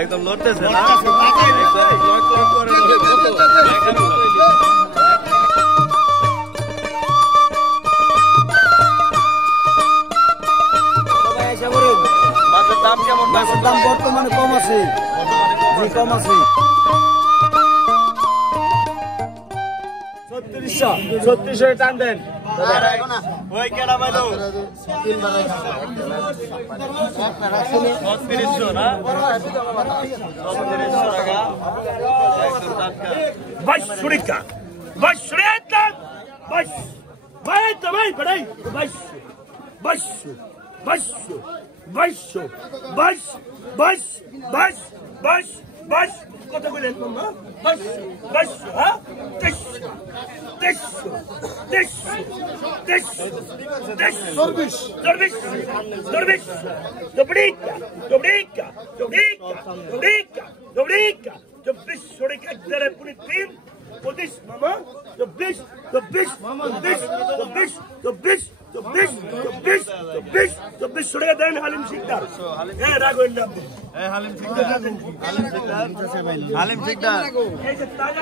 একদম লড়তেছে না মাছের দাম কেমন? মাছের দাম বর্তমানে কম আছে, কম আছে। 3600 টান দেন ওই কেডা বাইলো 3600 না 3600 টাকা একদম টাটকা 2200 টাকা 2200 টাকা 22 ভাই তো ভাই বড়াই 2200 কত বলেন মামা 2200 হ্যাঁ 2400 টাকা দেন হালিম শিকদার হ্যাঁ রাখবেন না হালিম শিকদার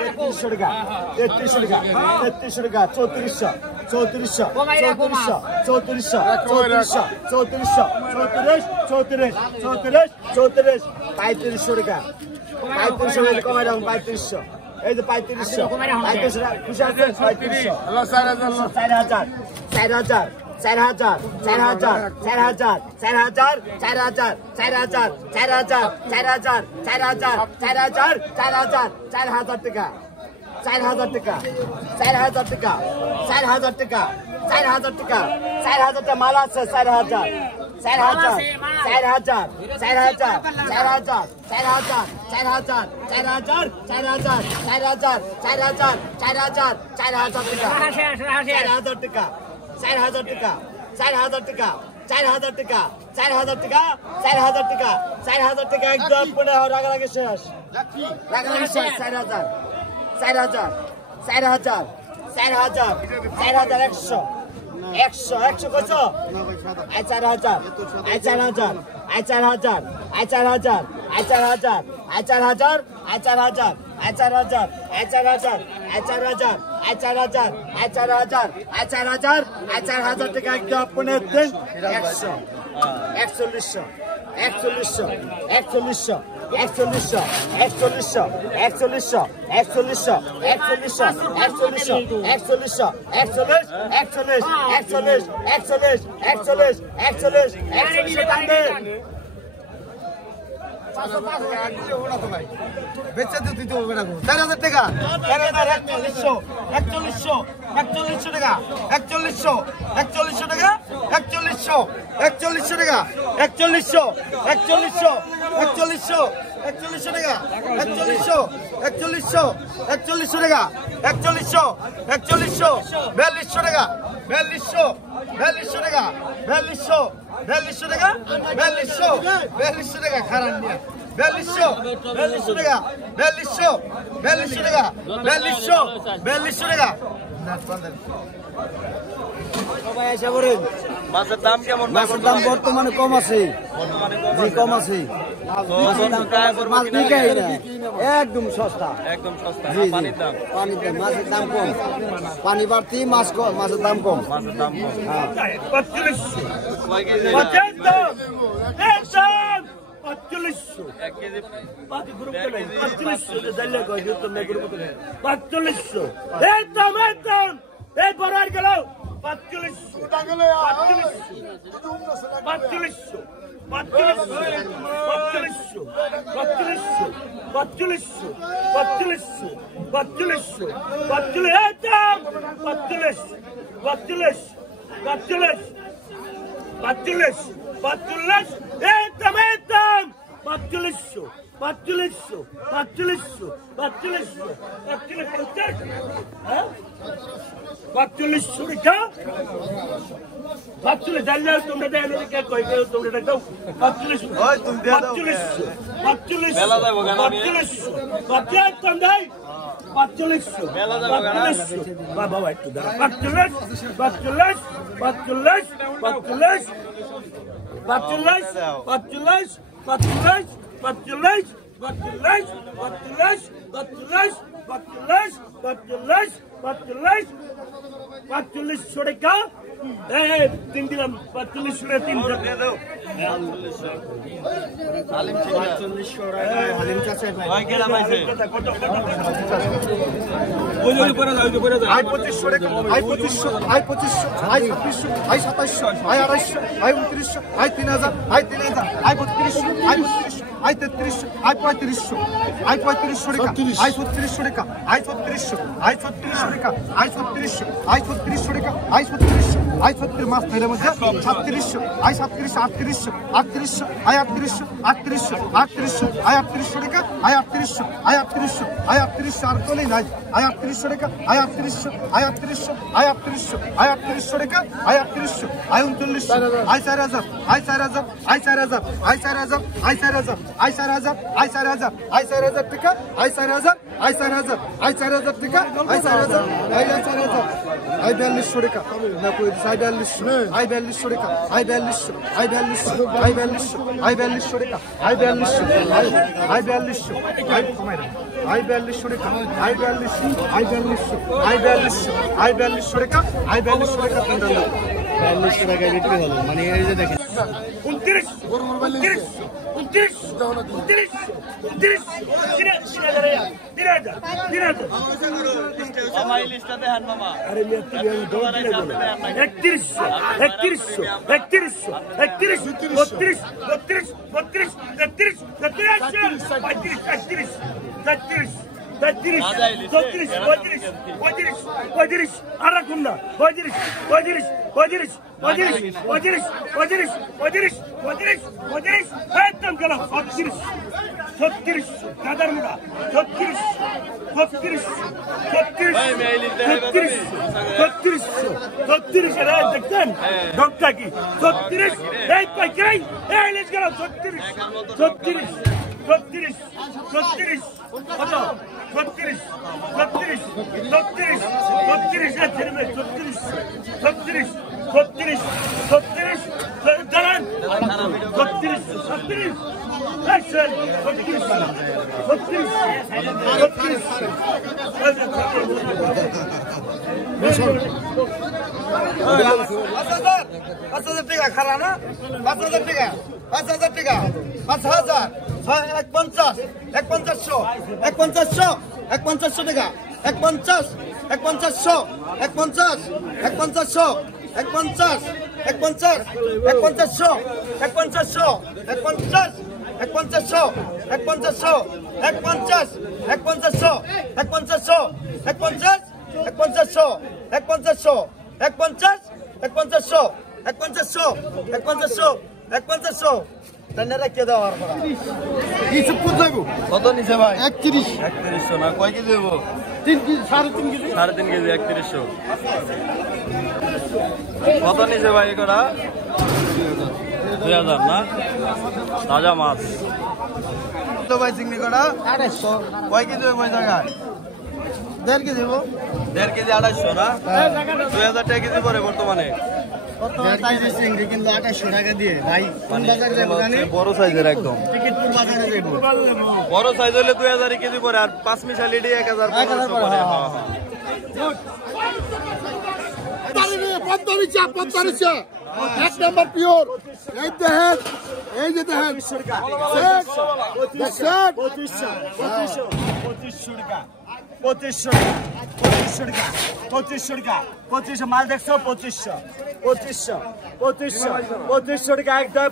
3300 টাকা 3400 টাকা 3400 টাকা 3500 কমাই রাখুন 3500 এই যে 3500 খুশি আছেন 3500 4000 মাল আছে 4000 একদম রাগারাগি শেষ 100 কত 4000 টাকা একদম আপনি দেন 4100 টাকা 4100 টাকা 4100 টাকা 4100 টাকা 4100 টাকা 4100 টাকা 4200 টাকা 4200 টাকা খারাপ নিয়ে 4200 টাকা 4200 টাকা সবাই এসে বলেন মাছের দাম কেমন? মাছের দাম বর্তমানে কম আছে, কম আছে। একদম সস্তা, পানির দাম মাছের দাম কম, পানি বাড়তি মাছের দাম কম। 45 একদম 4500 হ্যাঁ 4500 টাকা 45 জানলে তোমরা দেন কে কই কেউ তোমরা দাও 45 ওই তুমি দে দাও 45 মেলা যাবো গানা নিয়ে 45 বাচ্চা তোম দেই 45 মেলা যাবো গানা বাবা একটু দাও 45 টাকা তিন দিলাম 45 3 দিয়ে দাও হালিম 45 হালিম চাচা ভাই গেলা পাইছে ওই উপরে যাও ওই উপরে যাও আই 2500 টাকা I 2500 I 2500 I 2600 I 2700 I 2800 I 2900 I 3000 I 3000 I 3200 I 3200 I 3300 I 3500 I 3500 টাকা আই 3600 টাকা আই 3600 আই 3600 টাকা আই 3600 আই 3600 টাকা আই 3600 আই 36 মাস ফেলে মধ্যে 3700 আই 37 3800 আই 3800 আই 3800 টাকা আই 3800 আই 3800 আই 3800 আর তোলেই নাই আই 3800 টাকা আই 3800 আই 3800 আই 3800 আই 3800 টাকা I 3800 I 3900 I 4000 I 4000 I 4000 I 4000 I 4000 I 4000 I 4000 I 4000 টাকা আই 4000 আই 4000 আই 4000 টাকা আই 4000 আই 4000 আই 4200 টাকা না কই আই 4200 আই 4200 টাকা আই 4200 আই 4200 আই 4200 আই 4200 টাকা আই 4200 আই 4200 আই কমাই আই 4200 টাকা আই 4200 আই 4200 আই 4200 আই 4200 টাকা আই 4200 টাকা 4200 টাকা বিক্রি হলো মানে এই যে দেখেন 29 একদম গেল 36 কাদার মুড়া 36 দেখছেন ডকটা কি 36 এই পাইকাই এই লেজ গেল 36 5000 টাকা খারা না 5000 টাকা 5000 টাকা 5000 150 150 150 150 টাকা 150 150 150 150 150 150 150 150 150 কত নিচে ভাই 3100 না কয় কেজি দেবো 3 কেজি 3.5 কেজি 3.5 কেজি 3100 কত নিচে ভাই করা 2000 না তাজা মাছ তো ভাই চিংড়ি করা 250 কয় কেজি ওই জায়গায় 1.5 কেজি দেবো 1.5 কেজি 250 না 2000 টাকা কেজি পরে বর্তমানে চিংড়ি কিন্তু 2800 টাকা দিয়ে ভাই কোন বাজারে যাবো জানি বড় সাইজের একদম টিকিটপুর বাজারে যাবো বড় সাইজ হলে 2000 কেজি পরে আর 5 মিশালি 1000 পরে এক নাম্বার পিওর এই যে দেখেন 2500 মাল দেখছো 2500 টাকা একদম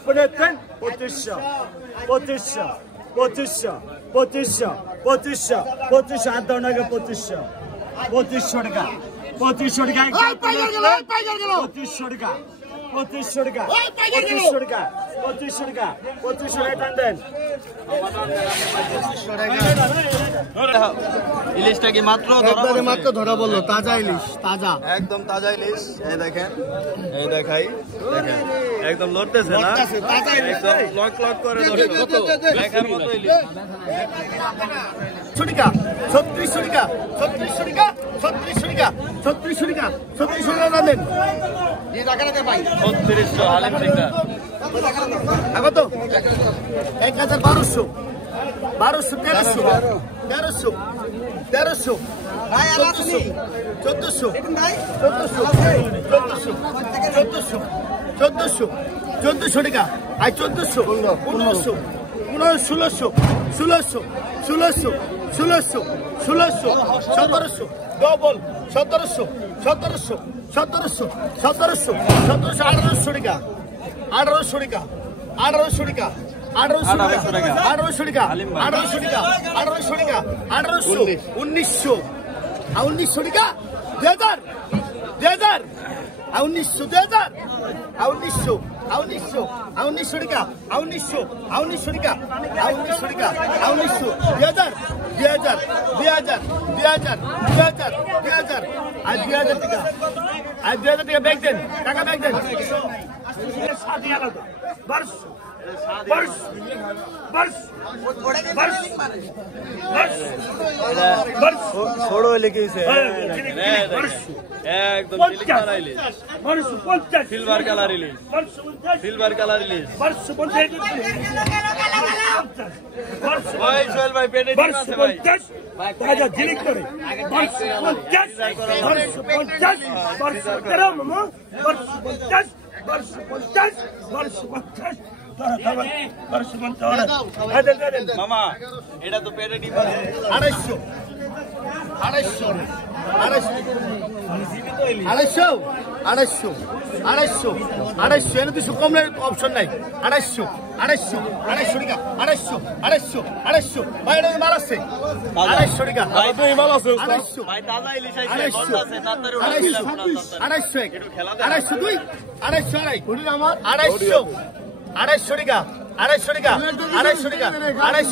2500 আর দাও না 2500 টাকা 2500 টাকা 2500 টাকা 2500 টাকা 2500 টাকা 2500 টাকা 2500 টাকা টান দেন ইলিশটা কি মাত্র ধরা বললো তাজা ইলিশ তাজা একদম তাজা ইলিশ এই দেখেন এই দেখাই দেখেন একদম লড়তেছে না একদম লক লক করে দেখার মতো ইলিশ 3600 টাকা 3600 টাকা 3600 টাকা 3600 টাকা 3600 টাকা 3600 টাকা দেন 3600 আলেম সিংটা কত 1200 1200 1300 1300 1400 টাকা আই 1400 1500 1600 ডবল 1700 টাকা 1800 টাকা 1800 টাকা 1800 টাকা 1900 টাকা 2000 1900 টাকা 1900 টাকা 2000 টাকা ব্যাগ দেন টাকা ব্যাগ দেন ছোড়ো লিখেছে একদম সিলভার কালার ইলিশ সিলভার কালার ইলিশ ভাই সোহেল ভাই পেটে ডিম আছে ভাই তাজা ঝিলিক করে 250 মামা এটা তো পেটে ডিম আছে 250 এনে তো কম অপশন নাই 250 ভাই এটা মাল আছে 250 টাকা ভাই তো মাল আছে 250 ভাই তাজা ইলিশ আছে গন্ধ আছে তাড়াতাড়ি উঠে দিলাম 250 আমার 250 টাকা 250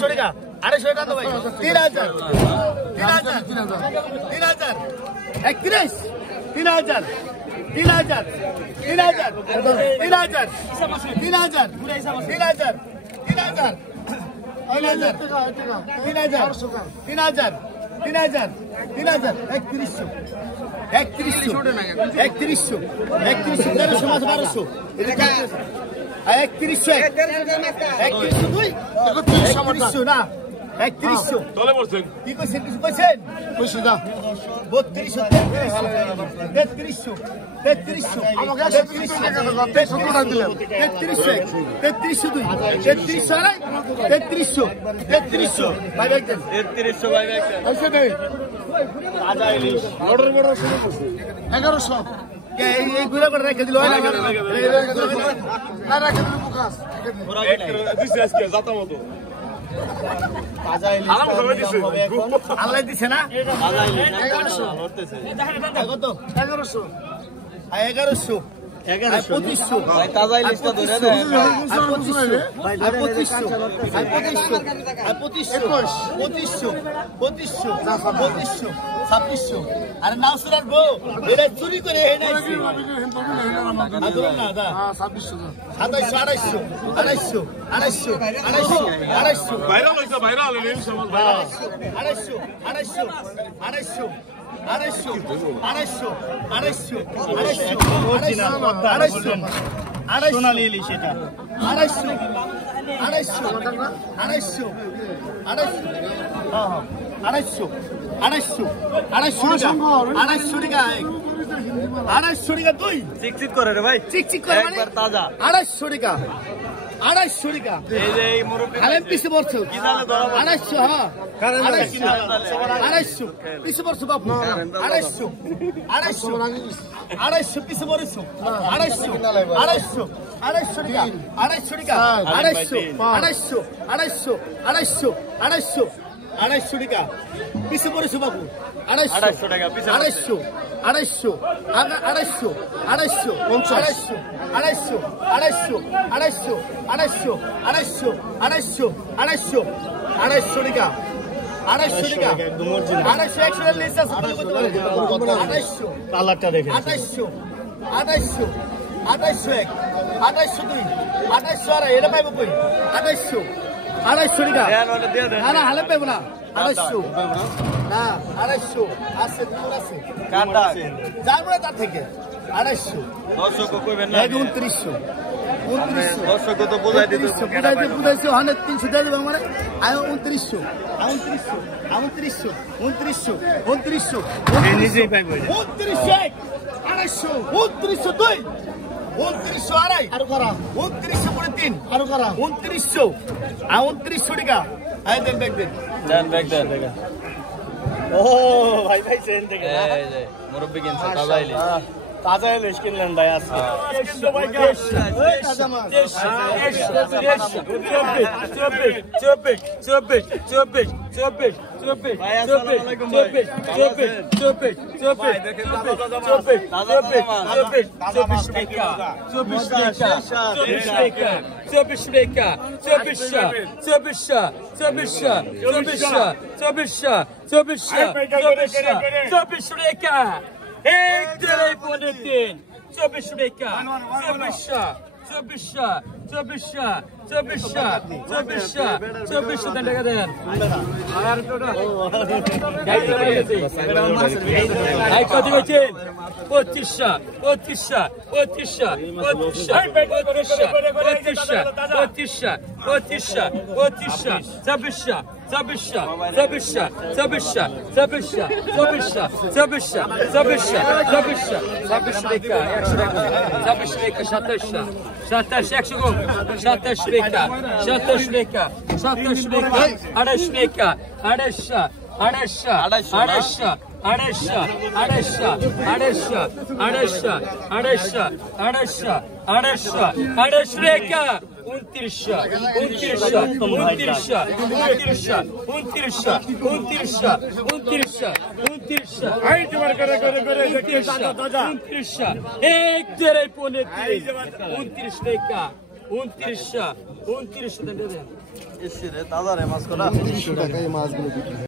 টাকা 250 টাকা তো ভাই 3000 31 3000 কি কইছেন কিছু কইছেন 1100 এই গুলা করে রেখে দিল আল্লাহ দিছে না 1100 তাজা ইলিশটা ধরে দেন 2600 আরে নাও সুরার গো এটা চুরি করে হে নাইছি না দা 2700 ভাইরাল হইছে ভাইরাল ইলিশ সোনালী ইলিশ এটা 250 টাকা তুই চিকচিক করে রে ভাই চিকচিক করে একবার তাজা 250 টাকা 250 টাকা এই যে এই মুরব্বি খালেম পিছে পড়ছো কি জানে ধরা 250 হ্যাঁ 250 পিছে পড়ছো বাবু 250 পিছে পড়ছো 250 টাকা 250 টাকা 250 250 টাকা পিছে পড়েছে বাবু 250 টাকা পিছে 250 250 250 250 250 250 250 250 250 250 250 250 টাকা 250 টাকা 250 100 লিস্ট আছে 250 কালারটা দেখে 250 250 250 250 2 250 আর এটা পাইবো কই 250 250 টাকা না হালে পাইবো না 250 না 250 আছে দূর আছে কাটা যাবো না তার থেকে 250 দর্শক কইবেন না 2900 2900 দর্শক তো বুঝাই দিতে বুঝাইছে ওখানে 300 দিয়ে দেবো আমার আয় 2900 2900 2900 2900 নিজেই পাইবো 2900 250 2900 2 2900 আড়াই আর করা 2900 পরে 3 আর করা 2900 2900 টাকা আয় দেন ব্যাগ দেন ব্যাগ দেন ও ভাই ভাই সেন থেকে এই যে মুরব্বি কিনছে তাজা ইলিশ তাজা ইলিশ কিনলেন ভাই আজকে তাজা মাছ তাজা রে মাছ করা 30 টাকায় মাছগুলো বিক্রি হয়।